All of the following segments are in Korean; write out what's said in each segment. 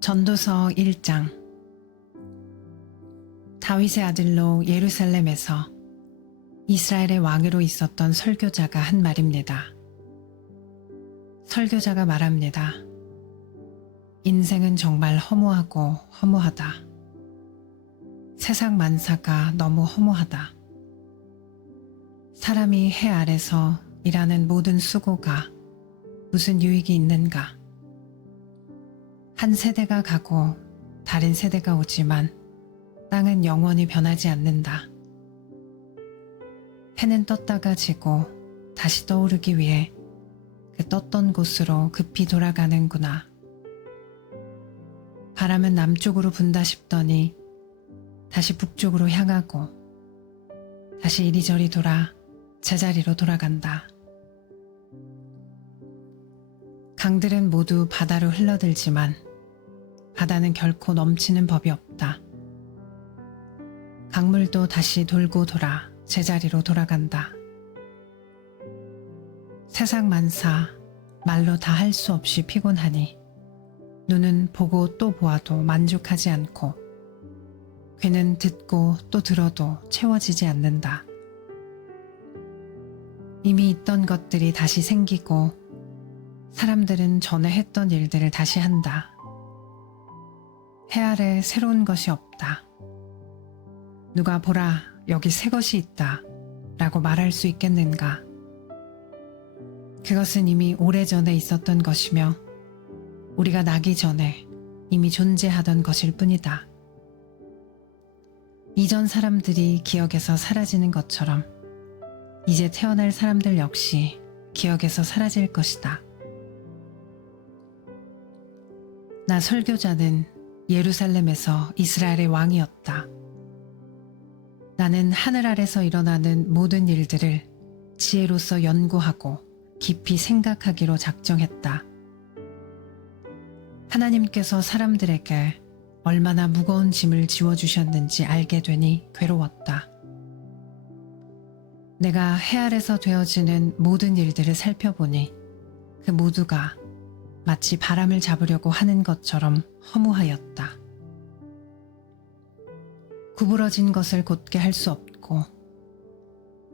전도서 1장. 다윗의 아들로 예루살렘에서 이스라엘의 왕으로 있었던 설교자가 한 말입니다. 설교자가 말합니다. 인생은 정말 허무하고 허무하다. 세상 만사가 너무 허무하다. 사람이 해 아래서 일하는 모든 수고가 무슨 유익이 있는가? 한 세대가 가고 다른 세대가 오지만 땅은 영원히 변하지 않는다. 해는 떴다가 지고 다시 떠오르기 위해 그 떴던 곳으로 급히 돌아가는구나. 바람은 남쪽으로 분다 싶더니 다시 북쪽으로 향하고 다시 이리저리 돌아 제자리로 돌아간다. 강들은 모두 바다로 흘러들지만 바다는 결코 넘치는 법이 없다. 강물도 다시 돌고 돌아 제자리로 돌아간다. 세상 만사 말로 다 할 수 없이 피곤하니 눈은 보고 또 보아도 만족하지 않고 귀는 듣고 또 들어도 채워지지 않는다. 이미 있던 것들이 다시 생기고 사람들은 전에 했던 일들을 다시 한다. 해 아래 새로운 것이 없다. 누가 보라 여기 새 것이 있다 라고 말할 수 있겠는가? 그것은 이미 오래전에 있었던 것이며 우리가 나기 전에 이미 존재하던 것일 뿐이다. 이전 사람들이 기억에서 사라지는 것처럼 이제 태어날 사람들 역시 기억에서 사라질 것이다. 나 설교자는 예루살렘에서 이스라엘의 왕이었다. 나는 하늘 아래서 일어나는 모든 일들을 지혜로서 연구하고 깊이 생각하기로 작정했다. 하나님께서 사람들에게 얼마나 무거운 짐을 지워주셨는지 알게 되니 괴로웠다. 내가 해 아래서 되어지는 모든 일들을 살펴보니 그 모두가 마치 바람을 잡으려고 하는 것처럼 허무하였다. 구부러진 것을 곧게 할 수 없고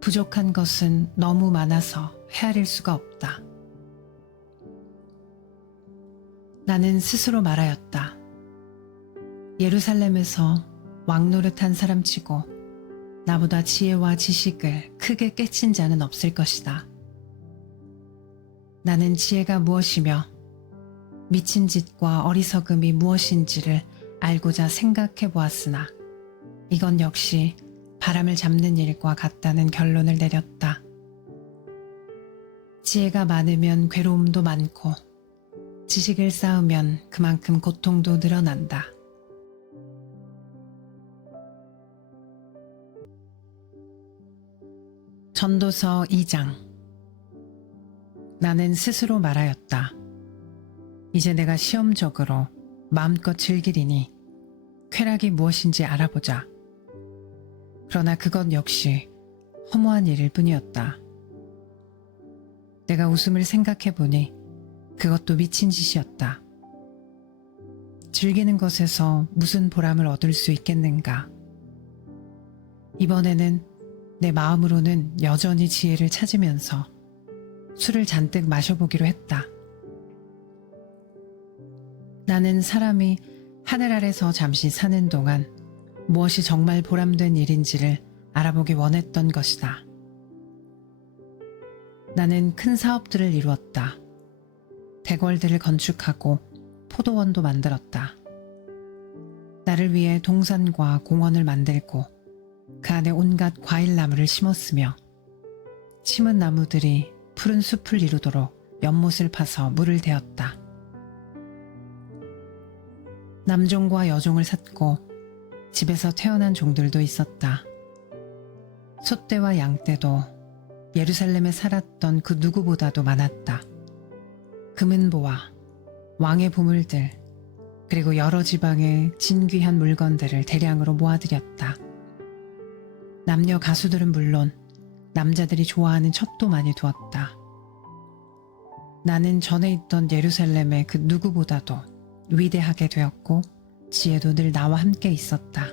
부족한 것은 너무 많아서 헤아릴 수가 없다. 나는 스스로 말하였다. 예루살렘에서 왕 노릇한 사람치고 나보다 지혜와 지식을 크게 깨친 자는 없을 것이다. 나는 지혜가 무엇이며 미친 짓과 어리석음이 무엇인지를 알고자 생각해 보았으나 이건 역시 바람을 잡는 일과 같다는 결론을 내렸다. 지혜가 많으면 괴로움도 많고 지식을 쌓으면 그만큼 고통도 늘어난다. 전도서 2장. 나는 스스로 말하였다. 이제 내가 시험적으로 마음껏 즐기리니 쾌락이 무엇인지 알아보자. 그러나 그것 역시 허무한 일일 뿐이었다. 내가 웃음을 생각해보니 그것도 미친 짓이었다. 즐기는 것에서 무슨 보람을 얻을 수 있겠는가? 이번에는 내 마음으로는 여전히 지혜를 찾으면서 술을 잔뜩 마셔보기로 했다. 나는 사람이 하늘 아래서 잠시 사는 동안 무엇이 정말 보람된 일인지를 알아보기 원했던 것이다. 나는 큰 사업들을 이루었다. 대궐들을 건축하고 포도원도 만들었다. 나를 위해 동산과 공원을 만들고 그 안에 온갖 과일나무를 심었으며 심은 나무들이 푸른 숲을 이루도록 연못을 파서 물을 대었다. 남종과 여종을 샀고 집에서 태어난 종들도 있었다. 소떼와 양떼도 예루살렘에 살았던 그 누구보다도 많았다. 금은보화, 왕의 보물들, 그리고 여러 지방의 진귀한 물건들을 대량으로 모아들였다. 남녀 가수들은 물론 남자들이 좋아하는 첩도 많이 두었다. 나는 전에 있던 예루살렘의 그 누구보다도 위대하게 되었고 지혜도 늘 나와 함께 있었다.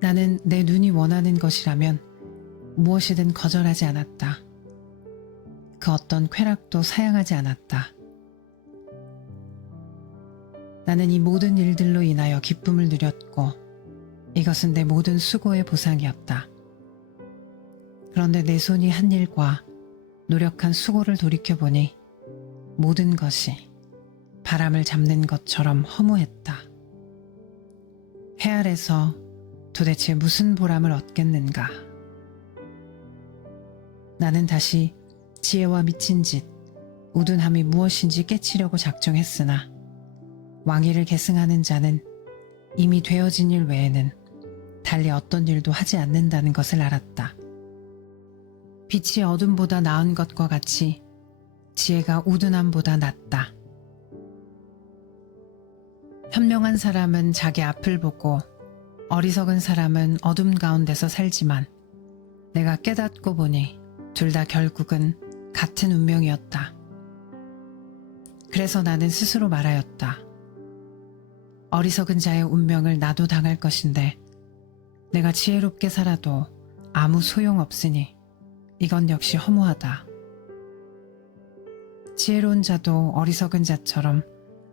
나는 내 눈이 원하는 것이라면 무엇이든 거절하지 않았다. 그 어떤 쾌락도 사양하지 않았다. 나는 이 모든 일들로 인하여 기쁨을 누렸고 이것은 내 모든 수고의 보상이었다. 그런데 내 손이 한 일과 노력한 수고를 돌이켜보니 모든 것이 바람을 잡는 것처럼 허무했다. 해 아래서 도대체 무슨 보람을 얻겠는가? 나는 다시 지혜와 미친 짓, 우둔함이 무엇인지 깨치려고 작정했으나 왕위를 계승하는 자는 이미 되어진 일 외에는 달리 어떤 일도 하지 않는다는 것을 알았다. 빛이 어둠보다 나은 것과 같이 지혜가 우둔함보다 낫다. 현명한 사람은 자기 앞을 보고 어리석은 사람은 어둠 가운데서 살지만 내가 깨닫고 보니 둘 다 결국은 같은 운명이었다. 그래서 나는 스스로 말하였다. 어리석은 자의 운명을 나도 당할 것인데 내가 지혜롭게 살아도 아무 소용없으니 이건 역시 허무하다. 지혜로운 자도 어리석은 자처럼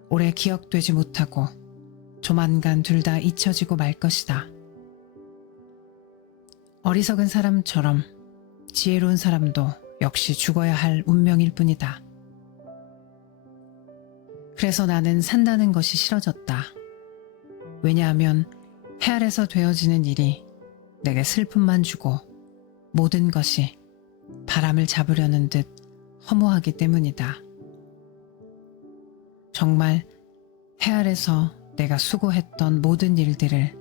오래 기억되지 못하고 조만간 둘 다 잊혀지고 말 것이다. 어리석은 사람처럼 지혜로운 사람도 역시 죽어야 할 운명일 뿐이다. 그래서 나는 산다는 것이 싫어졌다. 왜냐하면 해 아래서 되어지는 일이 내게 슬픔만 주고 모든 것이 바람을 잡으려는 듯 허무하기 때문이다. 정말 해 아래서 내가 수고했던 모든 일들을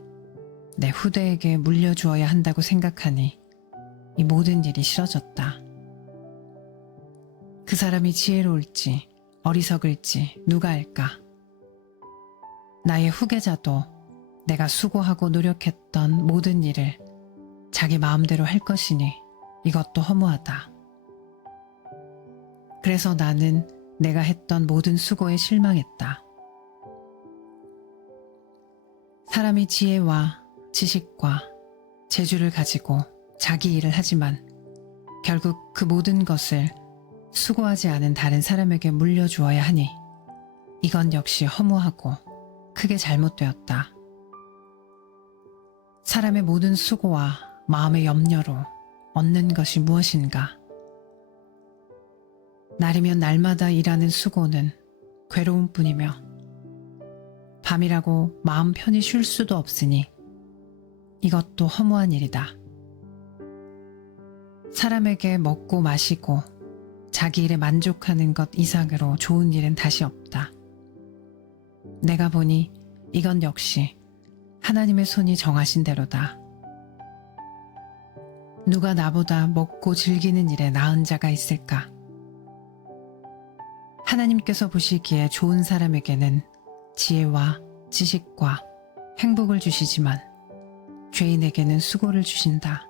내 후대에게 물려주어야 한다고 생각하니 이 모든 일이 싫어졌다. 그 사람이 지혜로울지 어리석을지 누가 알까? 나의 후계자도 내가 수고하고 노력했던 모든 일을 자기 마음대로 할 것이니 이것도 허무하다. 그래서 나는 내가 했던 모든 수고에 실망했다. 사람이 지혜와 지식과 재주를 가지고 자기 일을 하지만 결국 그 모든 것을 수고하지 않은 다른 사람에게 물려주어야 하니 이건 역시 허무하고 크게 잘못되었다. 사람의 모든 수고와 마음의 염려로 얻는 것이 무엇인가? 날이면 날마다 일하는 수고는 괴로움뿐이며 밤이라고 마음 편히 쉴 수도 없으니 이것도 허무한 일이다. 사람에게 먹고 마시고 자기 일에 만족하는 것 이상으로 좋은 일은 다시 없다. 내가 보니 이건 역시 하나님의 손이 정하신 대로다. 누가 나보다 먹고 즐기는 일에 나은 자가 있을까? 하나님께서 보시기에 좋은 사람에게는 지혜와 지식과 행복을 주시지만 죄인에게는 수고를 주신다.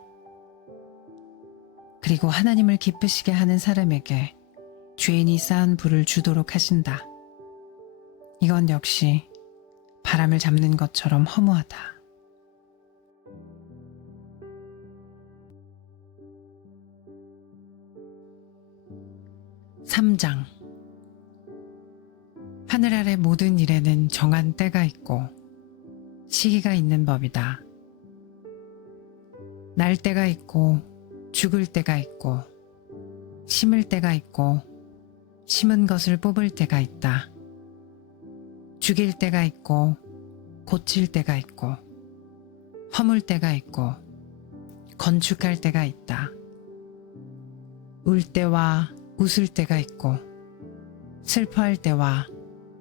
그리고 하나님을 기쁘시게 하는 사람에게 죄인이 쌓은 부를 주도록 하신다. 이건 역시 바람을 잡는 것처럼 허무하다. 3장. 하늘 아래 모든 일에는 정한 때가 있고 시기가 있는 법이다. 날 때가 있고 죽을 때가 있고 심을 때가 있고 심은 것을 뽑을 때가 있다. 죽일 때가 있고 고칠 때가 있고 허물 때가 있고 건축할 때가 있다. 울 때와 웃을 때가 있고 슬퍼할 때와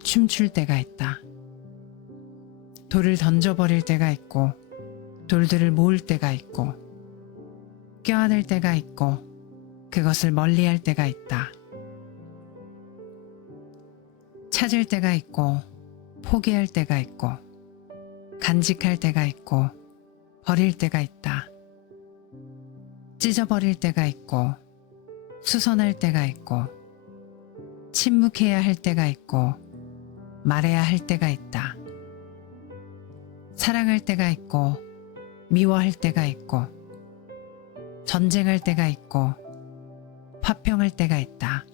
춤출 때가 있다. 돌을 던져버릴 때가 있고 돌들을 모을 때가 있고 껴안을 때가 있고 그것을 멀리할 때가 있다. 찾을 때가 있고 포기할 때가 있고 간직할 때가 있고 버릴 때가 있다. 찢어버릴 때가 있고 수선할 때가 있고 침묵해야 할 때가 있고 말해야 할 때가 있다. 사랑할 때가 있고 미워할 때가 있고 전쟁할 때가 있고 화평할 때가 있다.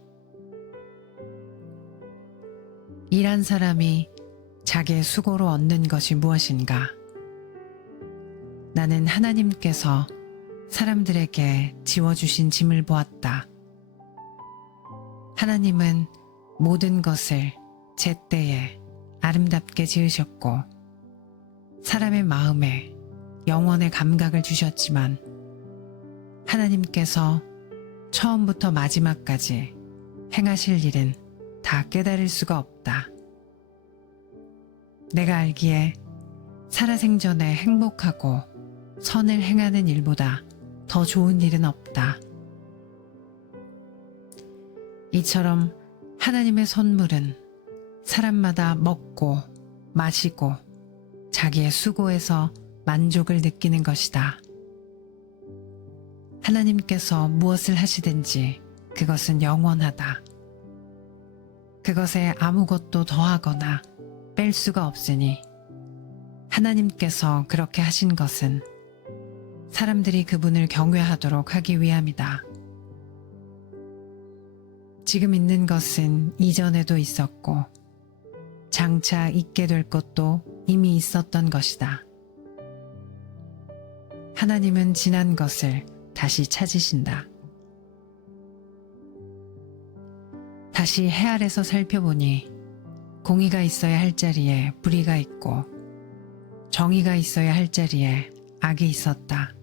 일한 사람이 자기의 수고로 얻는 것이 무엇인가? 나는 하나님께서 사람들에게 지워주신 짐을 보았다. 하나님은 모든 것을 제때에 아름답게 지으셨고 사람의 마음에 영혼의 감각을 주셨지만 하나님께서 처음부터 마지막까지 행하실 일은 다 깨달을 수가 없다. 내가 알기에 살아생전에 행복하고 선을 행하는 일보다 더 좋은 일은 없다. 이처럼 하나님의 선물은 사람마다 먹고 마시고 자기의 수고에서 만족을 느끼는 것이다. 하나님께서 무엇을 하시든지 그것은 영원하다. 그것에 아무것도 더하거나 뺄 수가 없으니 하나님께서 그렇게 하신 것은 사람들이 그분을 경외하도록 하기 위함이다. 지금 있는 것은 이전에도 있었고 장차 있게 될 것도 이미 있었던 것이다. 하나님은 지난 것을 다시 찾으신다. 다시 해 아래서 살펴보니 공의가 있어야 할 자리에 불의가 있고 정의가 있어야 할 자리에 악이 있었다.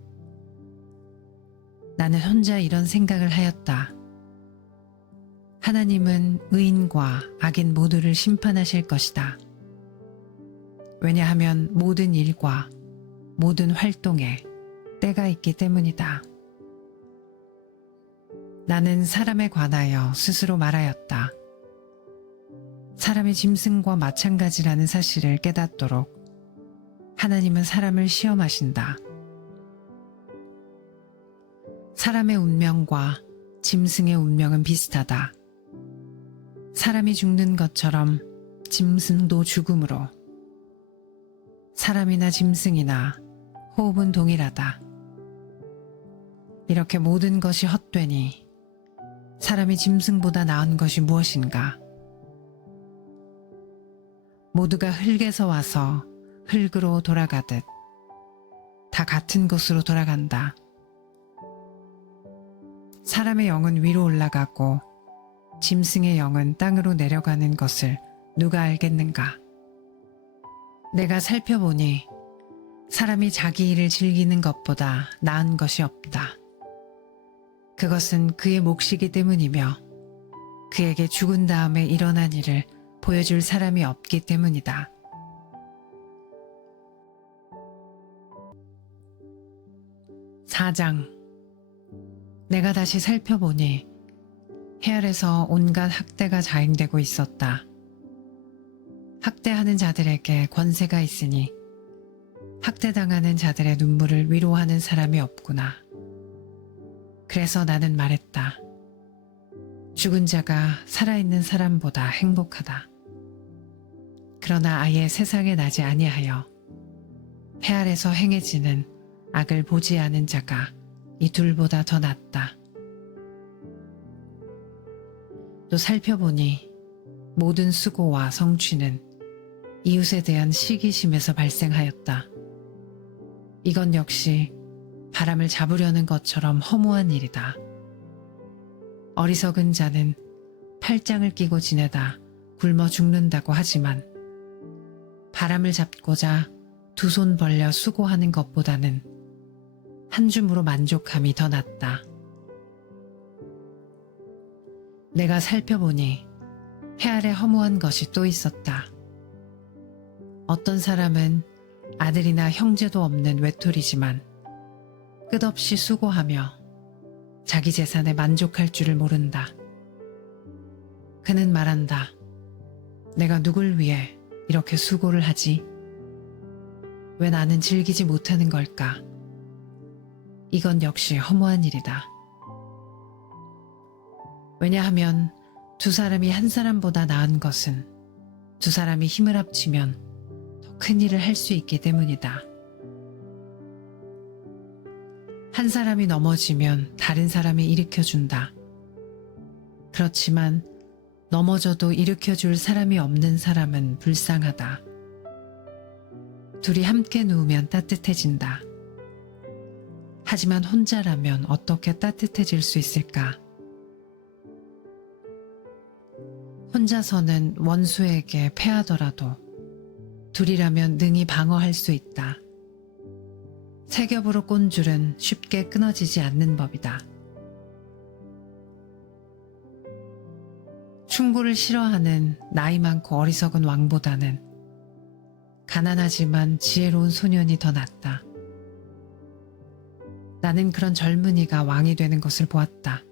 나는 혼자 이런 생각을 하였다. 하나님은 의인과 악인 모두를 심판하실 것이다. 왜냐하면 모든 일과 모든 활동에 때가 있기 때문이다. 나는 사람에 관하여 스스로 말하였다. 사람의 짐승과 마찬가지라는 사실을 깨닫도록 하나님은 사람을 시험하신다. 사람의 운명과 짐승의 운명은 비슷하다. 사람이 죽는 것처럼 짐승도 죽음으로 사람이나 짐승이나 호흡은 동일하다. 이렇게 모든 것이 헛되니 사람이 짐승보다 나은 것이 무엇인가? 모두가 흙에서 와서 흙으로 돌아가듯 다 같은 곳으로 돌아간다. 사람의 영은 위로 올라가고 짐승의 영은 땅으로 내려가는 것을 누가 알겠는가? 내가 살펴보니 사람이 자기 일을 즐기는 것보다 나은 것이 없다. 그것은 그의 몫이기 때문이며 그에게 죽은 다음에 일어난 일을 보여줄 사람이 없기 때문이다. (4장) 내가 다시 살펴보니 해 아래서 온갖 학대가 자행되고 있었다. 학대하는 자들에게 권세가 있으니 학대당하는 자들의 눈물을 위로하는 사람이 없구나. 그래서 나는 말했다. 죽은 자가 살아있는 사람보다 행복하다. 그러나 아예 세상에 나지 아니하여 해 아래서 행해지는 악을 보지 않은 자가 이 둘보다 더 낫다. 또 살펴보니 모든 수고와 성취는 이웃에 대한 시기심에서 발생하였다. 이건 역시 바람을 잡으려는 것처럼 허무한 일이다. 어리석은 자는 팔짱을 끼고 지내다 굶어 죽는다고 하지만 바람을 잡고자 두 손 벌려 수고하는 것보다는 한 줌으로 만족함이 더 낫다. 내가 살펴보니 해 아래 허무한 것이 또 있었다. 어떤 사람은 아들이나 형제도 없는 외톨이지만 끝없이 수고하며 자기 재산에 만족할 줄을 모른다. 그는 말한다. 내가 누굴 위해 이렇게 수고를 하지? 왜 나는 즐기지 못하는 걸까? 이건 역시 허무한 일이다. 왜냐하면 두 사람이 한 사람보다 나은 것은 두 사람이 힘을 합치면 더 큰 일을 할 수 있기 때문이다. 한 사람이 넘어지면 다른 사람이 일으켜준다. 그렇지만 넘어져도 일으켜줄 사람이 없는 사람은 불쌍하다. 둘이 함께 누우면 따뜻해진다. 하지만 혼자라면 어떻게 따뜻해질 수 있을까? 혼자서는 원수에게 패하더라도 둘이라면 능히 방어할 수 있다. 세 겹으로 꼰 줄은 쉽게 끊어지지 않는 법이다. 충고를 싫어하는 나이 많고 어리석은 왕보다는 가난하지만 지혜로운 소년이 더 낫다. 나는 그런 젊은이가 왕이 되는 것을 보았다.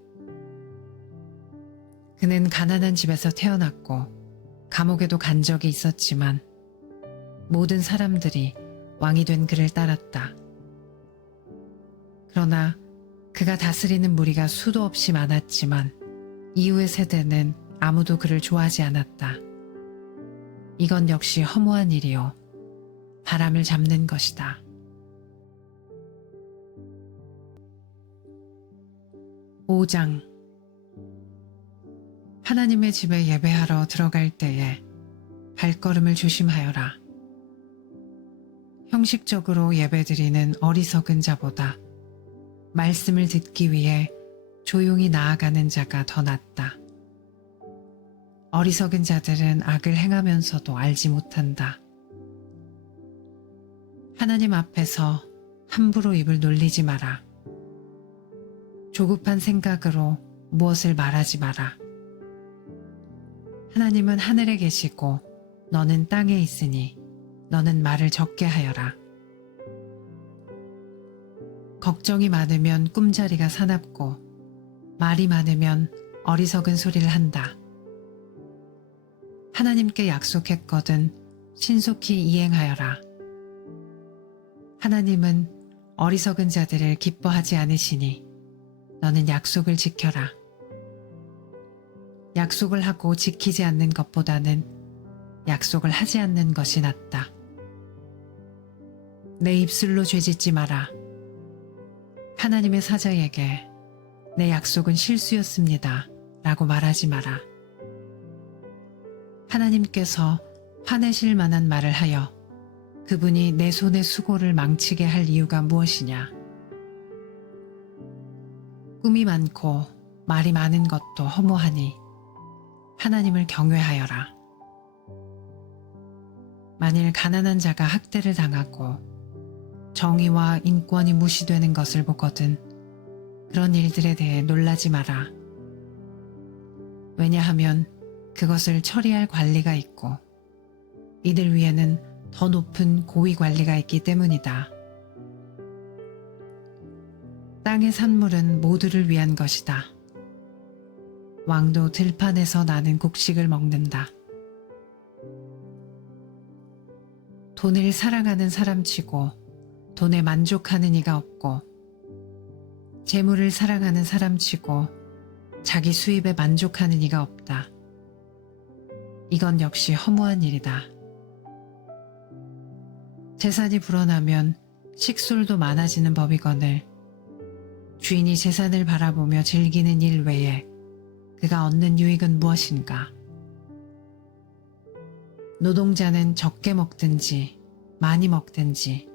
그는 가난한 집에서 태어났고 감옥에도 간 적이 있었지만 모든 사람들이 왕이 된 그를 따랐다. 그러나 그가 다스리는 무리가 수도 없이 많았지만 이후의 세대는 아무도 그를 좋아하지 않았다. 이건 역시 허무한 일이요. 바람을 잡는 것이다. (5장) 하나님의 집에 예배하러 들어갈 때에 발걸음을 조심하여라. 형식적으로 예배드리는 어리석은 자보다 말씀을 듣기 위해 조용히 나아가는 자가 더 낫다. 어리석은 자들은 악을 행하면서도 알지 못한다. 하나님 앞에서 함부로 입을 놀리지 마라. 조급한 생각으로 무엇을 말하지 마라. 하나님은 하늘에 계시고 너는 땅에 있으니 너는 말을 적게 하여라. 걱정이 많으면 꿈자리가 사납고 말이 많으면 어리석은 소리를 한다. 하나님께 약속했거든 신속히 이행하여라. 하나님은 어리석은 자들을 기뻐하지 않으시니 너는 약속을 지켜라. 약속을 하고 지키지 않는 것보다는 약속을 하지 않는 것이 낫다. 내 입술로 죄짓지 마라. 하나님의 사자에게 내 약속은 실수였습니다 라고 말하지 마라. 하나님께서 화내실 만한 말을 하여 그분이 내 손의 수고를 망치게 할 이유가 무엇이냐? 꿈이 많고 말이 많은 것도 허무하니 하나님을 경외하여라. 만일 가난한 자가 학대를 당하고 정의와 인권이 무시되는 것을 보거든 그런 일들에 대해 놀라지 마라. 왜냐하면 그것을 처리할 관리가 있고 이들 위에는 더 높은 고위 관리가 있기 때문이다. 땅의 산물은 모두를 위한 것이다. 왕도 들판에서 나는 곡식을 먹는다. 돈을 사랑하는 사람치고 돈에 만족하는 이가 없고 재물을 사랑하는 사람치고 자기 수입에 만족하는 이가 없다. 이건 역시 허무한 일이다. 재산이 불어나면 식술도 많아지는 법이거늘 주인이 재산을 바라보며 즐기는 일 외에 그가 얻는 유익은 무엇인가? 노동자는 적게 먹든지 많이 먹든지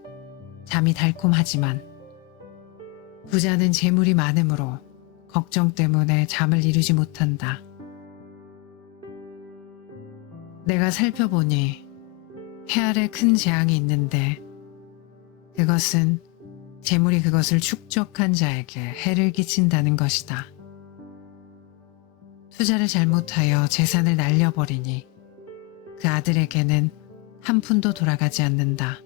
잠이 달콤하지만 부자는 재물이 많으므로 걱정 때문에 잠을 이루지 못한다. 내가 살펴보니 해 아래 큰 재앙이 있는데 그것은 재물이 그것을 축적한 자에게 해를 끼친다는 것이다. 투자를 잘못하여 재산을 날려버리니 그 아들에게는 한 푼도 돌아가지 않는다.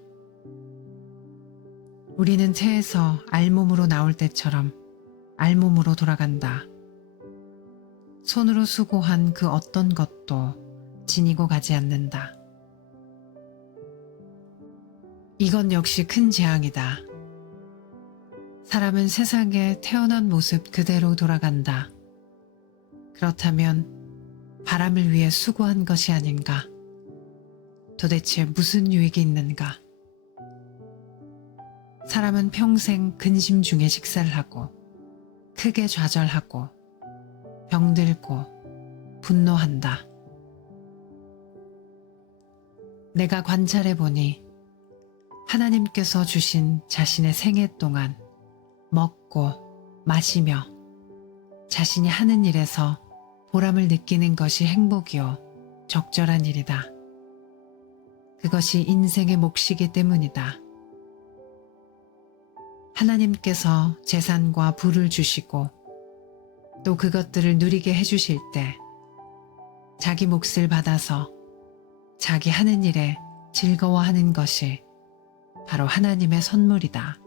우리는 태에서 알몸으로 나올 때처럼 알몸으로 돌아간다. 손으로 수고한 그 어떤 것도 지니고 가지 않는다. 이건 역시 큰 재앙이다. 사람은 세상에 태어난 모습 그대로 돌아간다. 그렇다면 바람을 위해 수고한 것이 아닌가? 도대체 무슨 유익이 있는가? 사람은 평생 근심 중에 직사를 하고 크게 좌절하고 병들고 분노한다. 내가 관찰해보니 하나님께서 주신 자신의 생애 동안 먹고 마시며 자신이 하는 일에서 보람을 느끼는 것이 행복이요 적절한 일이다. 그것이 인생의 몫이기 때문이다. 하나님께서 재산과 부를 주시고 또 그것들을 누리게 해주실 때 자기 몫을 받아서 자기 하는 일에 즐거워하는 것이 바로 하나님의 선물이다.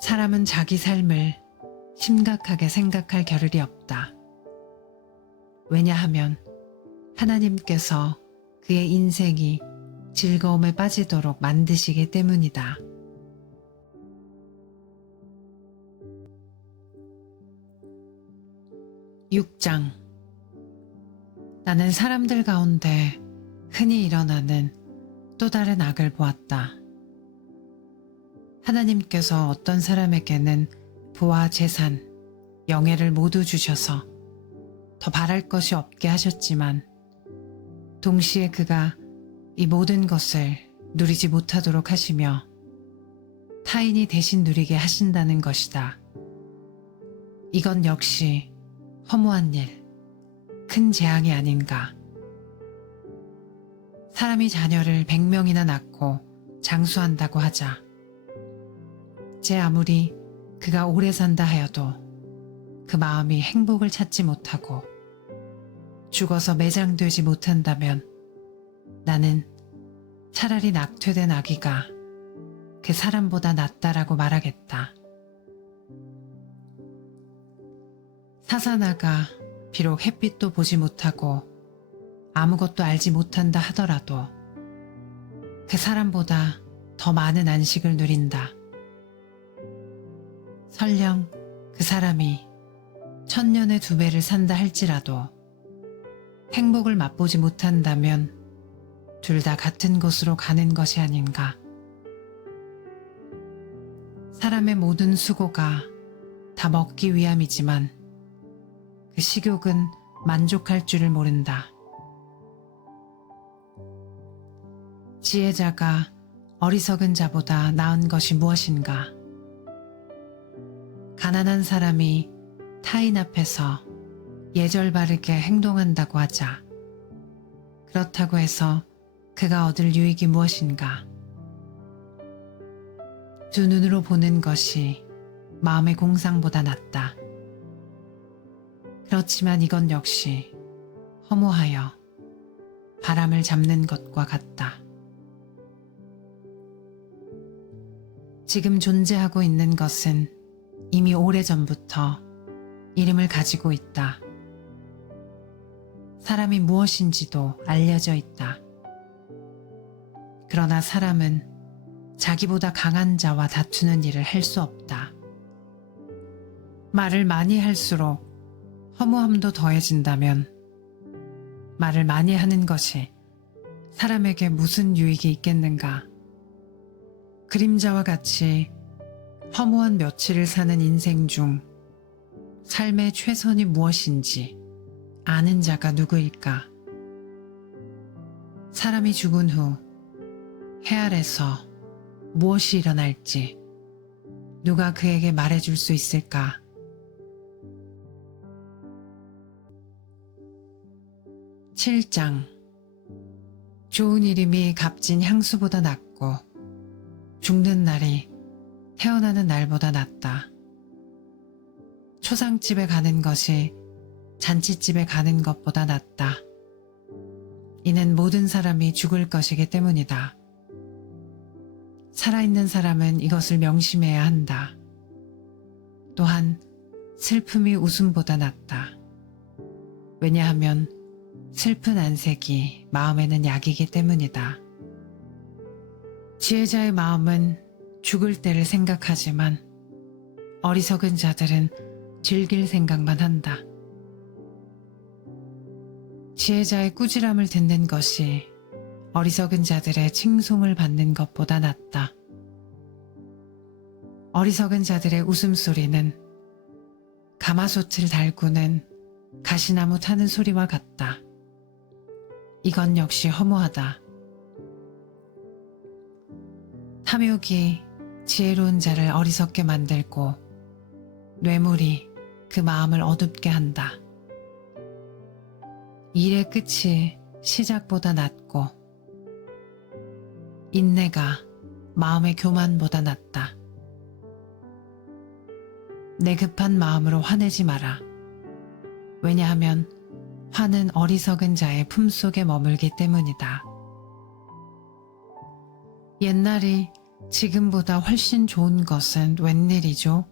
사람은 자기 삶을 심각하게 생각할 겨를이 없다. 왜냐하면 하나님께서 그의 인생이 즐거움에 빠지도록 만드시기 때문이다. (6장) 나는 사람들 가운데 흔히 일어나는 또 다른 악을 보았다. 하나님께서 어떤 사람에게는 부와 재산, 영예를 모두 주셔서 더 바랄 것이 없게 하셨지만 동시에 그가 이 모든 것을 누리지 못하도록 하시며 타인이 대신 누리게 하신다는 것이다. 이건 역시 허무한 일, 큰 재앙이 아닌가. 사람이 자녀를 100명이나 낳고 장수한다고 하자. 제 아무리 그가 오래 산다 하여도 그 마음이 행복을 찾지 못하고 죽어서 매장되지 못한다면 나는 차라리 낙퇴된 아기가 그 사람보다 낫다라고 말하겠다. 사사나가 비록 햇빛도 보지 못하고 아무것도 알지 못한다 하더라도 그 사람보다 더 많은 안식을 누린다. 설령 그 사람이 1000년의 2배를 산다 할지라도 행복을 맛보지 못한다면 둘 다 같은 곳으로 가는 것이 아닌가. 사람의 모든 수고가 다 먹기 위함이지만 그 식욕은 만족할 줄을 모른다. 지혜자가 어리석은 자보다 나은 것이 무엇인가? 가난한 사람이 타인 앞에서 예절 바르게 행동한다고 하자. 그렇다고 해서 그가 얻을 유익이 무엇인가? 두 눈으로 보는 것이 마음의 공상보다 낫다. 그렇지만 이건 역시 허무하여 바람을 잡는 것과 같다. 지금 존재하고 있는 것은 이미 오래전부터 이름을 가지고 있다. 사람이 무엇인지도 알려져 있다. 그러나 사람은 자기보다 강한 자와 다투는 일을 할 수 없다. 말을 많이 할수록 허무함도 더해진다면 말을 많이 하는 것이 사람에게 무슨 유익이 있겠는가? 그림자와 같이 허무한 며칠을 사는 인생 중 삶의 최선이 무엇인지 아는 자가 누구일까? 사람이 죽은 후 해 아래서 무엇이 일어날지 누가 그에게 말해줄 수 있을까? (7장) 좋은 이름이 값진 향수보다 낫고 죽는 날이 태어나는 날보다 낫다. 초상집에 가는 것이 잔치집에 가는 것보다 낫다. 이는 모든 사람이 죽을 것이기 때문이다. 살아있는 사람은 이것을 명심해야 한다. 또한 슬픔이 웃음보다 낫다. 왜냐하면 슬픈 안색이 마음에는 약이기 때문이다. 지혜자의 마음은 죽을 때를 생각하지만 어리석은 자들은 즐길 생각만 한다. 지혜자의 꾸지람을 듣는 것이 어리석은 자들의 칭송을 받는 것보다 낫다. 어리석은 자들의 웃음소리는 가마솥을 달구는 가시나무 타는 소리와 같다. 이건 역시 허무하다. 탐욕이 지혜로운 자를 어리석게 만들고 뇌물이 그 마음을 어둡게 한다. 일의 끝이 시작보다 낫고 인내가 마음의 교만보다 낫다. 내 급한 마음으로 화내지 마라. 왜냐하면 화는 어리석은 자의 품속에 머물기 때문이다. 옛날이 지금보다 훨씬 좋은 것은 웬일이죠?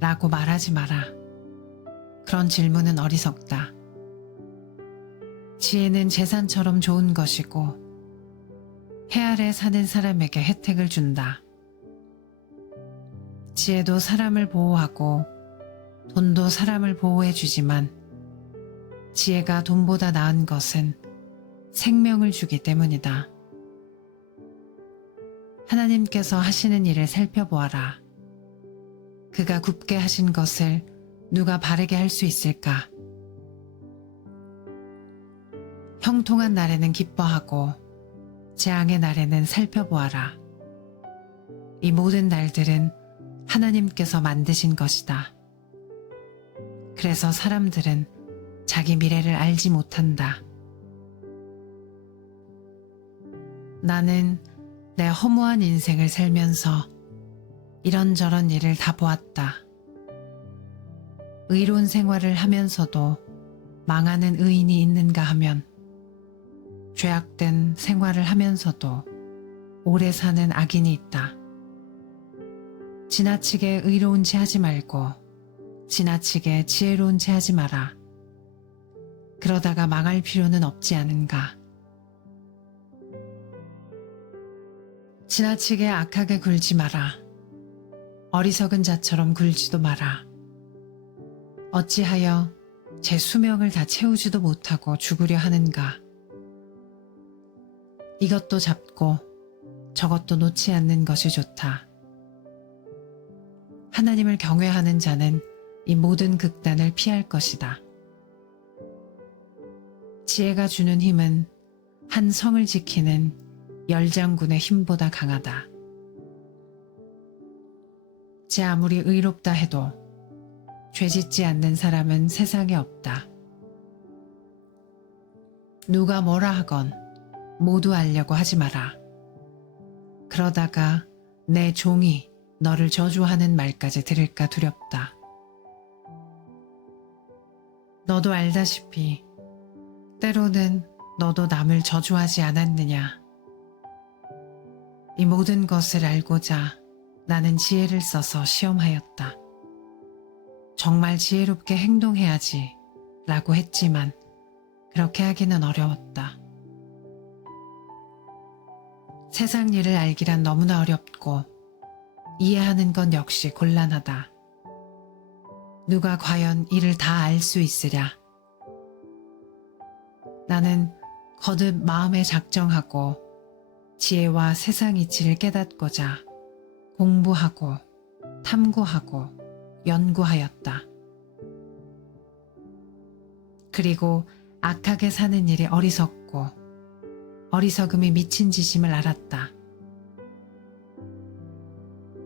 라고 말하지 마라. 그런 질문은 어리석다. 지혜는 재산처럼 좋은 것이고 해 아래 사는 사람에게 혜택을 준다. 지혜도 사람을 보호하고 돈도 사람을 보호해 주지만 지혜가 돈보다 나은 것은 생명을 주기 때문이다. 하나님께서 하시는 일을 살펴보아라. 그가 굽게 하신 것을 누가 바르게 할 수 있을까? 형통한 날에는 기뻐하고 재앙의 날에는 살펴보아라. 이 모든 날들은 하나님께서 만드신 것이다. 그래서 사람들은 자기 미래를 알지 못한다. 나는 내 허무한 인생을 살면서 이런저런 일을 다 보았다. 의로운 생활을 하면서도 망하는 의인이 있는가 하면 죄악된 생활을 하면서도 오래 사는 악인이 있다. 지나치게 의로운 채 하지 말고 지나치게 지혜로운 채 하지 마라. 그러다가 망할 필요는 없지 않은가. 지나치게 악하게 굴지 마라. 어리석은 자처럼 굴지도 마라. 어찌하여 제 수명을 다 채우지도 못하고 죽으려 하는가. 이것도 잡고 저것도 놓지 않는 것이 좋다. 하나님을 경외하는 자는 이 모든 극단을 피할 것이다. 지혜가 주는 힘은 한 성을 지키는 열장군의 힘보다 강하다. 제 아무리 의롭다 해도 죄짓지 않는 사람은 세상에 없다. 누가 뭐라 하건 모두 알려고 하지 마라. 그러다가 내 종이 너를 저주하는 말까지 들을까 두렵다. 너도 알다시피 때로는 너도 남을 저주하지 않았느냐. 이 모든 것을 알고자 나는 지혜를 써서 시험하였다. 정말 지혜롭게 행동해야지 라고 했지만 그렇게 하기는 어려웠다. 세상 일을 알기란 너무나 어렵고 이해하는 건 역시 곤란하다. 누가 과연 이를 다 알 수 있으랴. 나는 거듭 마음에 작정하고 지혜와 세상 이치를 깨닫고자 공부하고 탐구하고 연구하였다. 그리고 악하게 사는 일이 어리석고 어리석음이 미친 짓임을 알았다.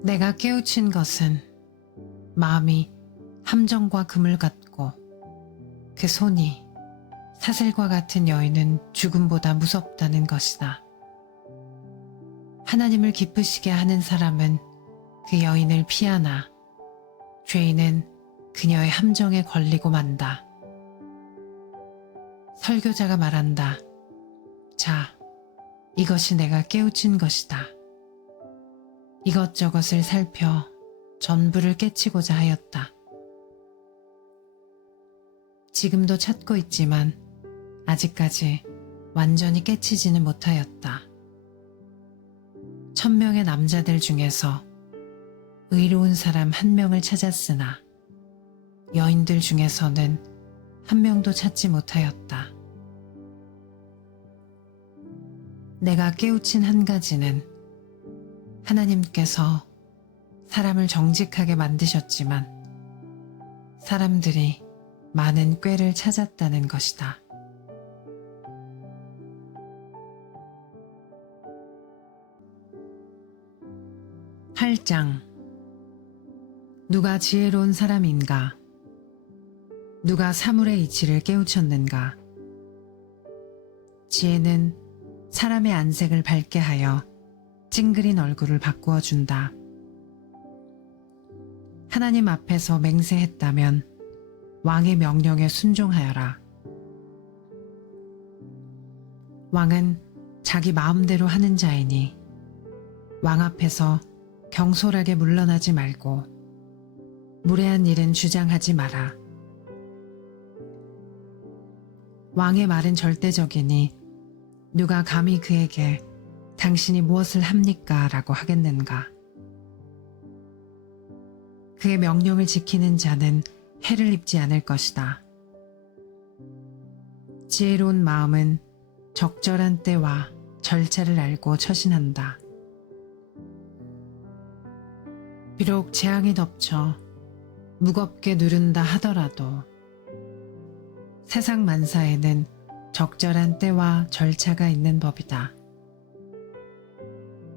내가 깨우친 것은 마음이 함정과 그물 같고 그 손이 사슬과 같은 여인은 죽음보다 무섭다는 것이다. 하나님을 기쁘시게 하는 사람은 그 여인을 피하나 죄인은 그녀의 함정에 걸리고 만다. 설교자가 말한다. 자, 이것이 내가 깨우친 것이다. 이것저것을 살펴 전부를 깨치고자 하였다. 지금도 찾고 있지만 아직까지 완전히 깨치지는 못하였다. 1000명의 남자들 중에서 의로운 사람 1명을 찾았으나 여인들 중에서는 1명도 찾지 못하였다. 내가 깨우친 한 가지는 하나님께서 사람을 정직하게 만드셨지만 사람들이 많은 꾀를 찾았다는 것이다. (8장) 누가 지혜로운 사람인가? 누가 사물의 이치를 깨우쳤는가? 지혜는 사람의 안색을 밝게 하여 찡그린 얼굴을 바꾸어 준다. 하나님 앞에서 맹세했다면 왕의 명령에 순종하여라. 왕은 자기 마음대로 하는 자이니 왕 앞에서 경솔하게 물러나지 말고 무례한 일은 주장하지 마라. 왕의 말은 절대적이니 누가 감히 그에게 당신이 무엇을 합니까? 라고 하겠는가? 그의 명령을 지키는 자는 해를 입지 않을 것이다. 지혜로운 마음은 적절한 때와 절차를 알고 처신한다. 비록 재앙이 덮쳐 무겁게 누른다 하더라도 세상 만사에는 적절한 때와 절차가 있는 법이다.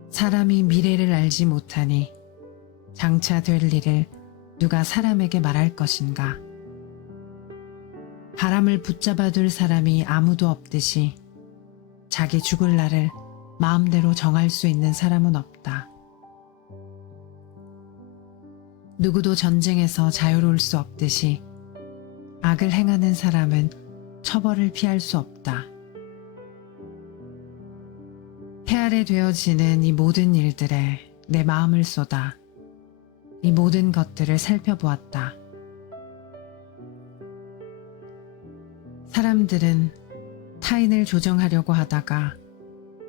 사람이 미래를 알지 못하니 장차 될 일을 누가 사람에게 말할 것인가? 바람을 붙잡아 둘 사람이 아무도 없듯이 자기 죽을 날을 마음대로 정할 수 있는 사람은 없다. 누구도 전쟁에서 자유로울 수 없듯이 악을 행하는 사람은 처벌을 피할 수 없다. 해 아래 되어지는 이 모든 일들에 내 마음을 쏟아 이 모든 것들을 살펴보았다. 사람들은 타인을 조정하려고 하다가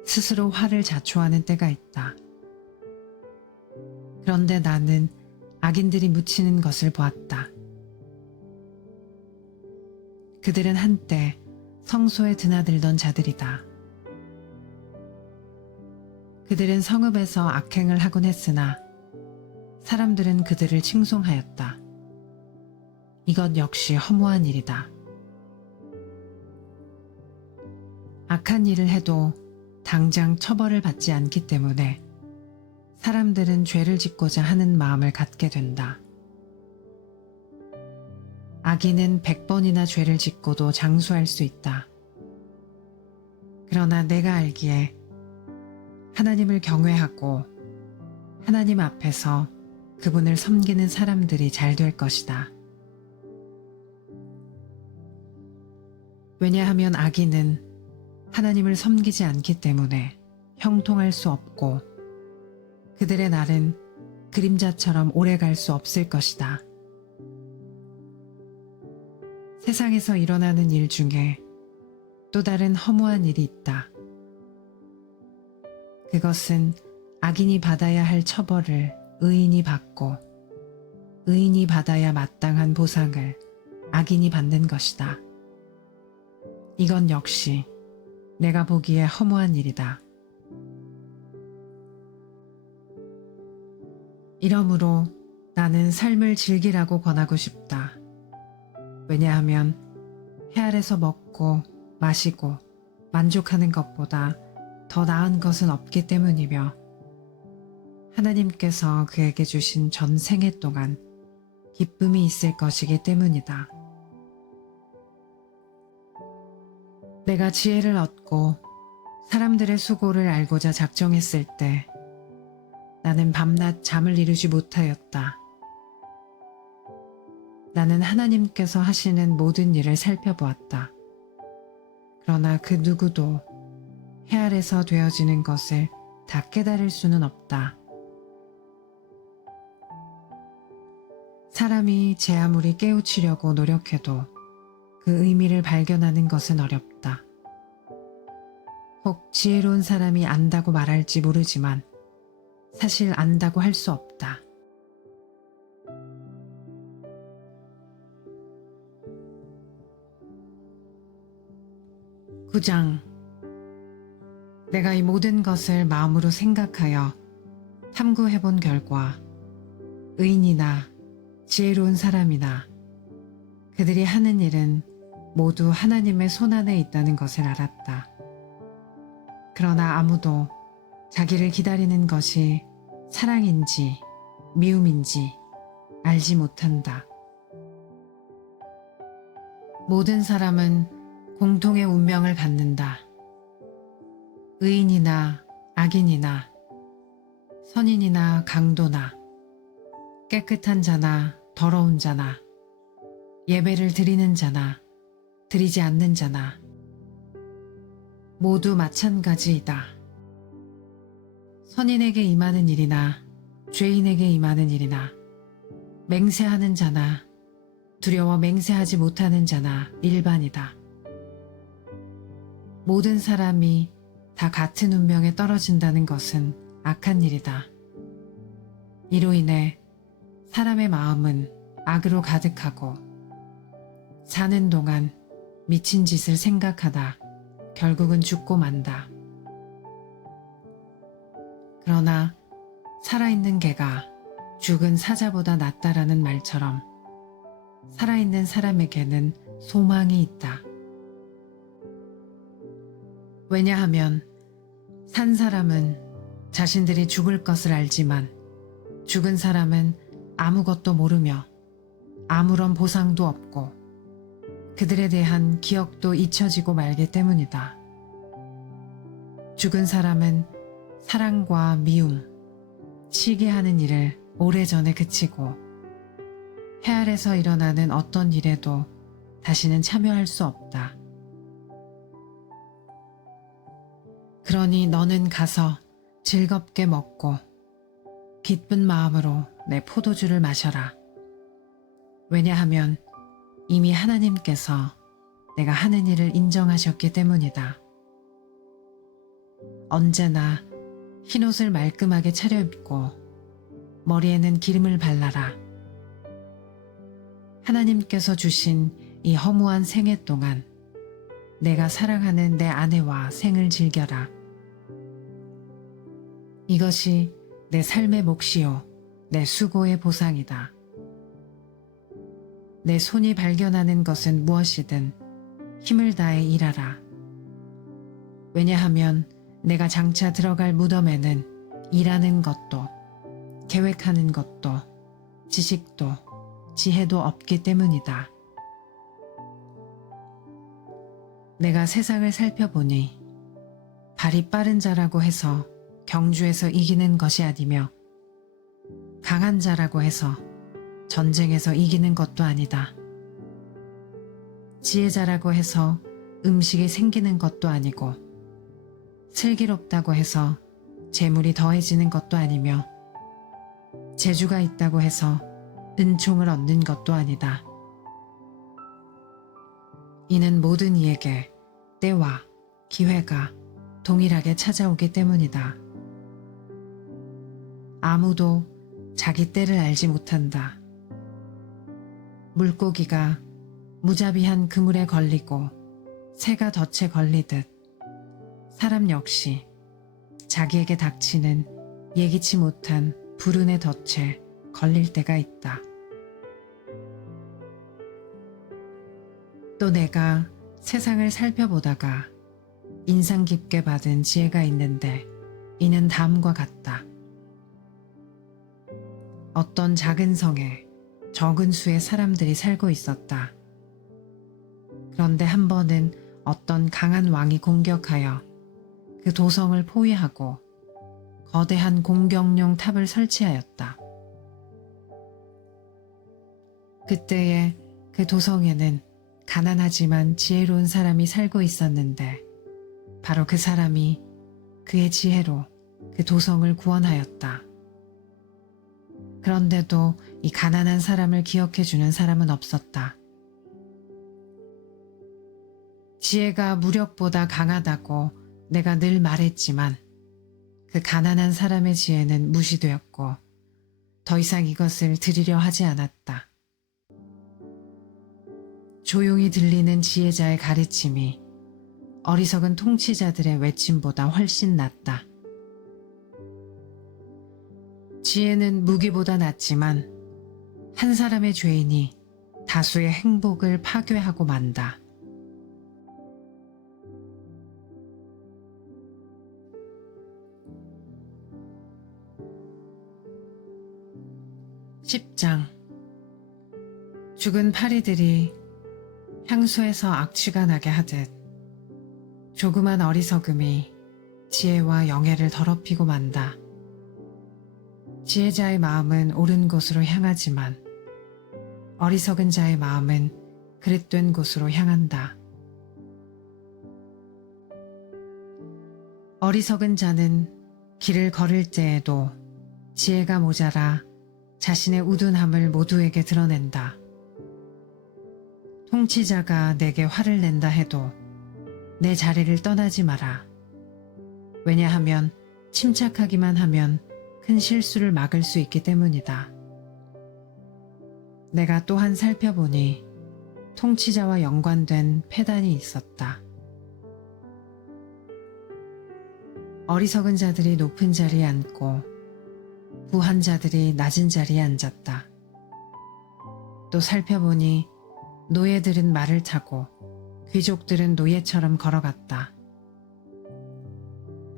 스스로 화를 자초하는 때가 있다. 그런데 나는 악인들이 묻히는 것을 보았다. 그들은 한때 성소에 드나들던 자들이다. 그들은 성읍에서 악행을 하곤 했으나 사람들은 그들을 칭송하였다. 이것 역시 허무한 일이다. 악한 일을 해도 당장 처벌을 받지 않기 때문에 사람들은 죄를 짓고자 하는 마음을 갖게 된다. 악인은 100번이나 죄를 짓고도 장수할 수 있다. 그러나 내가 알기에 하나님을 경외하고 하나님 앞에서 그분을 섬기는 사람들이 잘 될 것이다. 왜냐하면 악인은 하나님을 섬기지 않기 때문에 형통할 수 없고 그들의 날은 그림자처럼 오래 갈 수 없을 것이다. 세상에서 일어나는 일 중에 또 다른 허무한 일이 있다. 그것은 악인이 받아야 할 처벌을 의인이 받고 의인이 받아야 마땅한 보상을 악인이 받는 것이다. 이건 역시 내가 보기에 허무한 일이다. 이러므로 나는 삶을 즐기라고 권하고 싶다. 왜냐하면 해 아래서 먹고 마시고 만족하는 것보다 더 나은 것은 없기 때문이며 하나님께서 그에게 주신 전 생애 동안 기쁨이 있을 것이기 때문이다. 내가 지혜를 얻고 사람들의 수고를 알고자 작정했을 때 나는 밤낮 잠을 이루지 못하였다. 나는 하나님께서 하시는 모든 일을 살펴보았다. 그러나 그 누구도 해 아래서 되어지는 것을 다 깨달을 수는 없다. 사람이 제 아무리 깨우치려고 노력해도 그 의미를 발견하는 것은 어렵다. 혹 지혜로운 사람이 안다고 말할지 모르지만 사실 안다고 할 수 없다. (9장) 내가 이 모든 것을 마음으로 생각하여 탐구해 본 결과 의인이나 지혜로운 사람이나 그들이 하는 일은 모두 하나님의 손안에 있다는 것을 알았다. 그러나 아무도 자기를 기다리는 것이 사랑인지 미움인지 알지 못한다. 모든 사람은 공통의 운명을 갖는다. 의인이나 악인이나 선인이나 강도나 깨끗한 자나 더러운 자나 예배를 드리는 자나 드리지 않는 자나 모두 마찬가지이다. 선인에게 임하는 일이나 죄인에게 임하는 일이나 맹세하는 자나 두려워 맹세하지 못하는 자나 일반이다. 모든 사람이 다 같은 운명에 떨어진다는 것은 악한 일이다. 이로 인해 사람의 마음은 악으로 가득하고 사는 동안 미친 짓을 생각하다 결국은 죽고 만다. 그러나 살아있는 개가 죽은 사자보다 낫다라는 말처럼 살아있는 사람에게는 소망이 있다. 왜냐하면 산 사람은 자신들이 죽을 것을 알지만 죽은 사람은 아무것도 모르며 아무런 보상도 없고 그들에 대한 기억도 잊혀지고 말기 때문이다. 죽은 사람은 사랑과 미움, 시기하는 일을 오래전에 그치고 해 아래서 일어나는 어떤 일에도 다시는 참여할 수 없다. 그러니 너는 가서 즐겁게 먹고 기쁜 마음으로 내 포도주를 마셔라. 왜냐하면 이미 하나님께서 내가 하는 일을 인정하셨기 때문이다. 언제나 흰옷을 말끔하게 차려입고 머리에는 기름을 발라라. 하나님께서 주신 이 허무한 생애 동안 내가 사랑하는 내 아내와 생을 즐겨라. 이것이 내 삶의 몫이요 내 수고의 보상이다. 내 손이 발견하는 것은 무엇이든 힘을 다해 일하라. 왜냐하면 내가 장차 들어갈 무덤에는 일하는 것도 계획하는 것도 지식도 지혜도 없기 때문이다. 내가 세상을 살펴보니 발이 빠른 자라고 해서 경주에서 이기는 것이 아니며 강한 자라고 해서 전쟁에서 이기는 것도 아니다. 지혜자라고 해서 음식이 생기는 것도 아니고 슬기롭다고 해서 재물이 더해지는 것도 아니며 재주가 있다고 해서 은총을 얻는 것도 아니다. 이는 모든 이에게 때와 기회가 동일하게 찾아오기 때문이다. 아무도 자기 때를 알지 못한다. 물고기가 무자비한 그물에 걸리고 새가 덫에 걸리듯 사람 역시 자기에게 닥치는 예기치 못한 불운의 덫에 걸릴 때가 있다. 또 내가 세상을 살펴보다가 인상 깊게 받은 지혜가 있는데 이는 다음과 같다. 어떤 작은 성에 적은 수의 사람들이 살고 있었다. 그런데 한 번은 어떤 강한 왕이 공격하여 그 도성을 포위하고 거대한 공격용 탑을 설치하였다. 그때에 그 도성에는 가난하지만 지혜로운 사람이 살고 있었는데 바로 그 사람이 그의 지혜로 그 도성을 구원하였다. 그런데도 이 가난한 사람을 기억해주는 사람은 없었다. 지혜가 무력보다 강하다고 내가 늘 말했지만 그 가난한 사람의 지혜는 무시되었고 더 이상 이것을 들으려 하지 않았다. 조용히 들리는 지혜자의 가르침이 어리석은 통치자들의 외침보다 훨씬 낫다. 지혜는 무기보다 낫지만 한 사람의 죄인이 다수의 행복을 파괴하고 만다. 10장. 죽은 파리들이 향수에서 악취가 나게 하듯 조그만 어리석음이 지혜와 영예를 더럽히고 만다. 지혜자의 마음은 옳은 곳으로 향하지만 어리석은 자의 마음은 그릇된 곳으로 향한다. 어리석은 자는 길을 걸을 때에도 지혜가 모자라 자신의 우둔함을 모두에게 드러낸다. 통치자가 내게 화를 낸다 해도 내 자리를 떠나지 마라. 왜냐하면 침착하기만 하면 큰 실수를 막을 수 있기 때문이다. 내가 또한 살펴보니 통치자와 연관된 폐단이 있었다. 어리석은 자들이 높은 자리에 앉고 부한 자들이 낮은 자리에 앉았다. 또 살펴보니 노예들은 말을 타고 귀족들은 노예처럼 걸어갔다.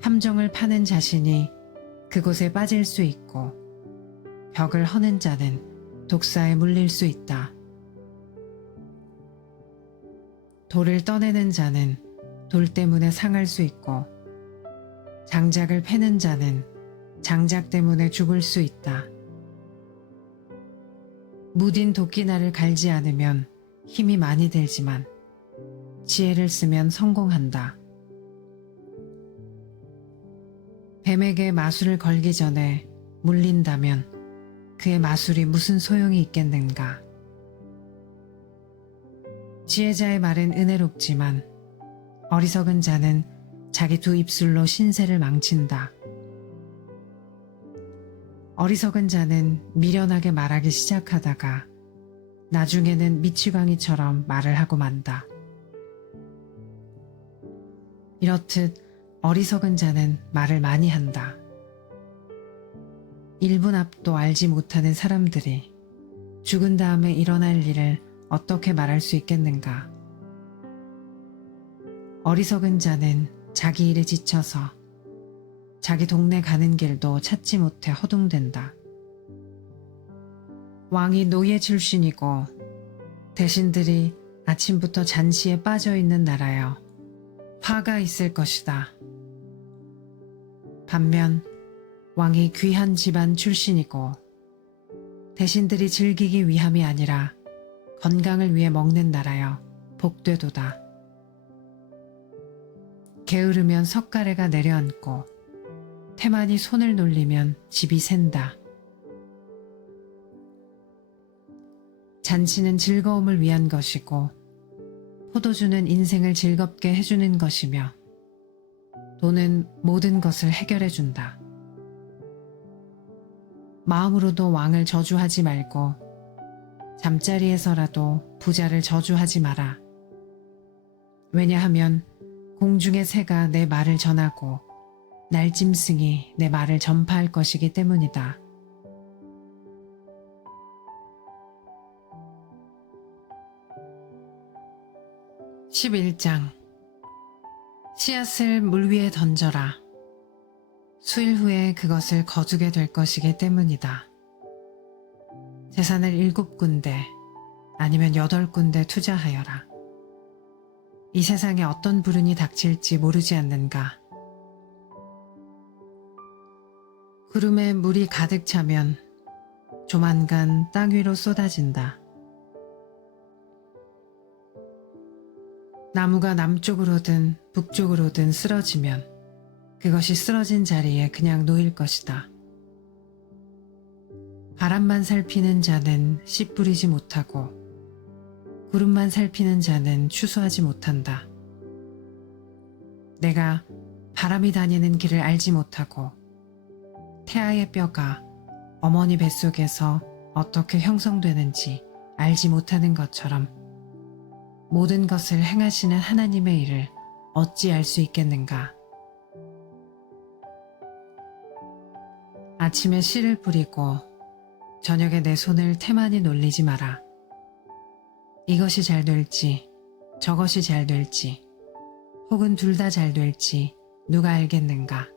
함정을 파는 자신이 그곳에 빠질 수 있고 벽을 허는 자는 독사에 물릴 수 있다. 돌을 떠내는 자는 돌 때문에 상할 수 있고 장작을 패는 자는 장작 때문에 죽을 수 있다. 무딘 도끼날을 갈지 않으면 힘이 많이 들지만 지혜를 쓰면 성공한다. 뱀에게 마술을 걸기 전에 물린다면 그의 마술이 무슨 소용이 있겠는가. 지혜자의 말은 은혜롭지만 어리석은 자는 자기 두 입술로 신세를 망친다. 어리석은 자는 미련하게 말하기 시작하다가 나중에는 미치광이처럼 말을 하고 만다. 이렇듯 어리석은 자는 말을 많이 한다. 1분 앞도 알지 못하는 사람들이 죽은 다음에 일어날 일을 어떻게 말할 수 있겠는가. 어리석은 자는 자기 일에 지쳐서 자기 동네 가는 길도 찾지 못해 허둥댄다. 왕이 노예 출신이고 대신들이 아침부터 잔치에 빠져있는 나라여 화가 있을 것이다. 반면 왕이 귀한 집안 출신이고 대신들이 즐기기 위함이 아니라 건강을 위해 먹는 나라여 복되도다. 게으르면 석가래가 내려앉고 태만이 손을 놀리면 집이 샌다. 잔치는 즐거움을 위한 것이고 포도주는 인생을 즐겁게 해주는 것이며 돈은 모든 것을 해결해준다. 마음으로도 왕을 저주하지 말고 잠자리에서라도 부자를 저주하지 마라. 왜냐하면 공중의 새가 내 말을 전하고 날짐승이 내 말을 전파할 것이기 때문이다. (11장) 씨앗을 물 위에 던져라. 수일 후에 그것을 거두게 될 것이기 때문이다. 재산을 7군데 아니면 8군데 투자하여라. 이 세상에 어떤 불운이 닥칠지 모르지 않는가. 구름에 물이 가득 차면 조만간 땅 위로 쏟아진다. 나무가 남쪽으로든 북쪽으로든 쓰러지면 그것이 쓰러진 자리에 그냥 놓일 것이다. 바람만 살피는 자는 씨 뿌리지 못하고 구름만 살피는 자는 추수하지 못한다. 내가 바람이 다니는 길을 알지 못하고 태아의 뼈가 어머니 뱃속에서 어떻게 형성되는지 알지 못하는 것처럼 모든 것을 행하시는 하나님의 일을 어찌 알 수 있겠는가. 아침에 씨를 뿌리고 저녁에 내 손을 태만히 놀리지 마라. 이것이 잘 될지 저것이 잘 될지 혹은 둘 다 잘 될지 누가 알겠는가.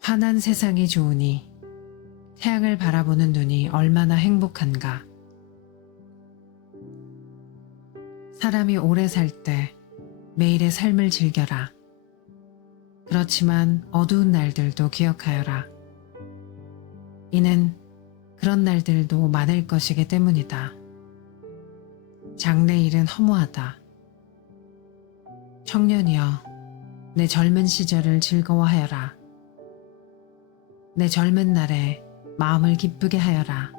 환한 세상이 좋으니 태양을 바라보는 눈이 얼마나 행복한가. 사람이 오래 살 때 매일의 삶을 즐겨라. 그렇지만 어두운 날들도 기억하여라. 이는 그런 날들도 많을 것이기 때문이다. 장래일은 허무하다. 청년이여, 내 젊은 시절을 즐거워하여라. 내 젊은 날에 마음을 기쁘게 하여라.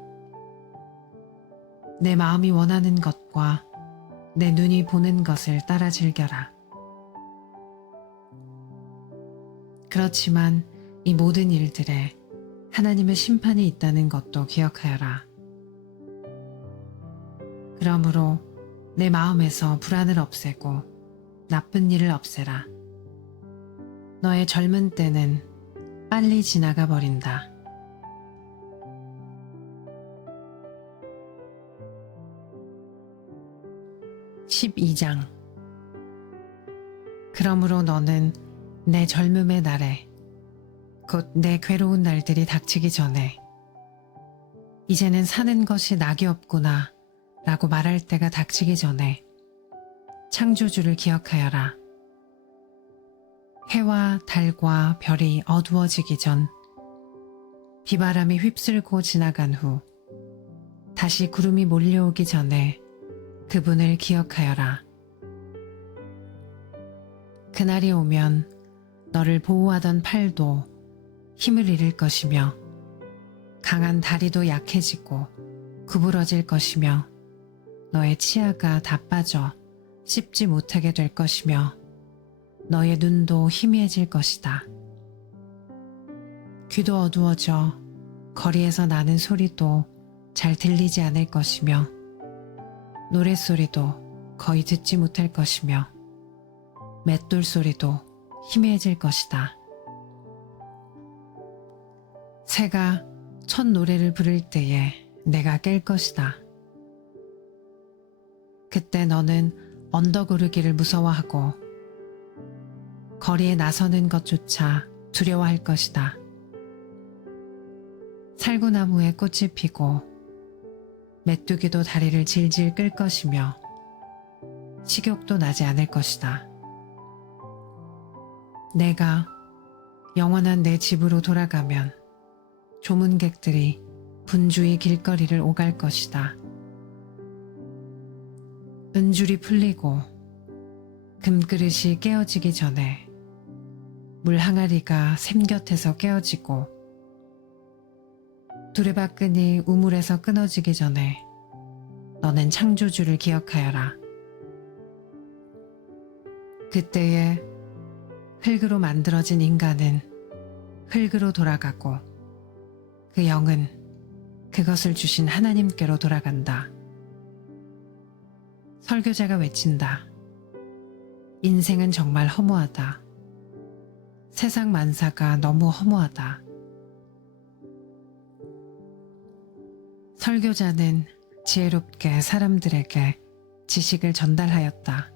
내 마음이 원하는 것과 내 눈이 보는 것을 따라 즐겨라. 그렇지만 이 모든 일들에 하나님의 심판이 있다는 것도 기억하여라. 그러므로 내 마음에서 불안을 없애고 나쁜 일을 없애라. 너의 젊은 때는 빨리 지나가 버린다. (12장) 그러므로 너는 내 젊음의 날에 곧 내 괴로운 날들이 닥치기 전에 이제는 사는 것이 낙이 없구나 라고 말할 때가 닥치기 전에 창조주를 기억하여라. 해와 달과 별이 어두워지기 전 비바람이 휩쓸고 지나간 후 다시 구름이 몰려오기 전에 그분을 기억하여라. 그날이 오면 너를 보호하던 팔도 힘을 잃을 것이며 강한 다리도 약해지고 구부러질 것이며 너의 치아가 다 빠져 씹지 못하게 될 것이며 너의 눈도 희미해질 것이다. 귀도 어두워져 거리에서 나는 소리도 잘 들리지 않을 것이며 노랫소리도 거의 듣지 못할 것이며 맷돌 소리도 희미해질 것이다. 새가 첫 노래를 부를 때에 내가 깰 것이다. 그때 너는 언덕 오르기를 무서워하고 거리에 나서는 것조차 두려워할 것이다. 살구나무에 꽃이 피고 메뚜기도 다리를 질질 끌 것이며 식욕도 나지 않을 것이다. 내가 영원한 내 집으로 돌아가면 조문객들이 분주히 길거리를 오갈 것이다. 은줄이 풀리고 금그릇이 깨어지기 전에 물 항아리가 샘 곁에서 깨어지고 두레박근이 우물에서 끊어지기 전에 너는 창조주를 기억하여라. 그때에 흙으로 만들어진 인간은 흙으로 돌아가고 그 영은 그것을 주신 하나님께로 돌아간다. 설교자가 외친다. 인생은 정말 허무하다. 세상 만사가 너무 허무하다. 설교자는 지혜롭게 사람들에게 지식을 전달하였다.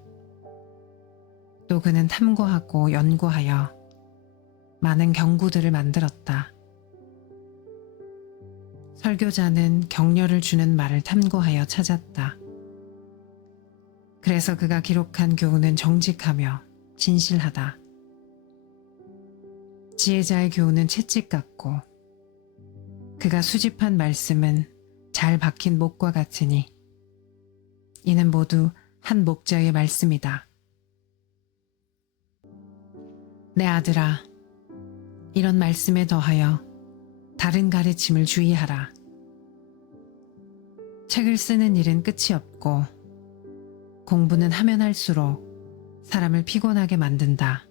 또 그는 탐구하고 연구하여 많은 경구들을 만들었다. 설교자는 격려를 주는 말을 탐구하여 찾았다. 그래서 그가 기록한 교훈은 정직하며 진실하다. 지혜자의 교훈은 채찍 같고 그가 수집한 말씀은 잘 박힌 목과 같으니 이는 모두 한 목자의 말씀이다. 내 아들아, 이런 말씀에 더하여 다른 가르침을 주의하라. 책을 쓰는 일은 끝이 없고 공부는 하면 할수록 사람을 피곤하게 만든다.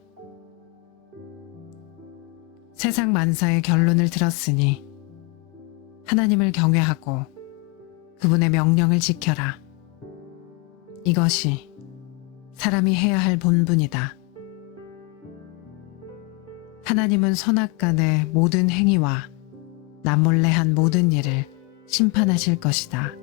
세상 만사의 결론을 들었으니 하나님을 사람이 해야 할 본분이다. 하나님은 선악간의 모든 행위와 남몰래 한 모든 일을 심판하실 것이다.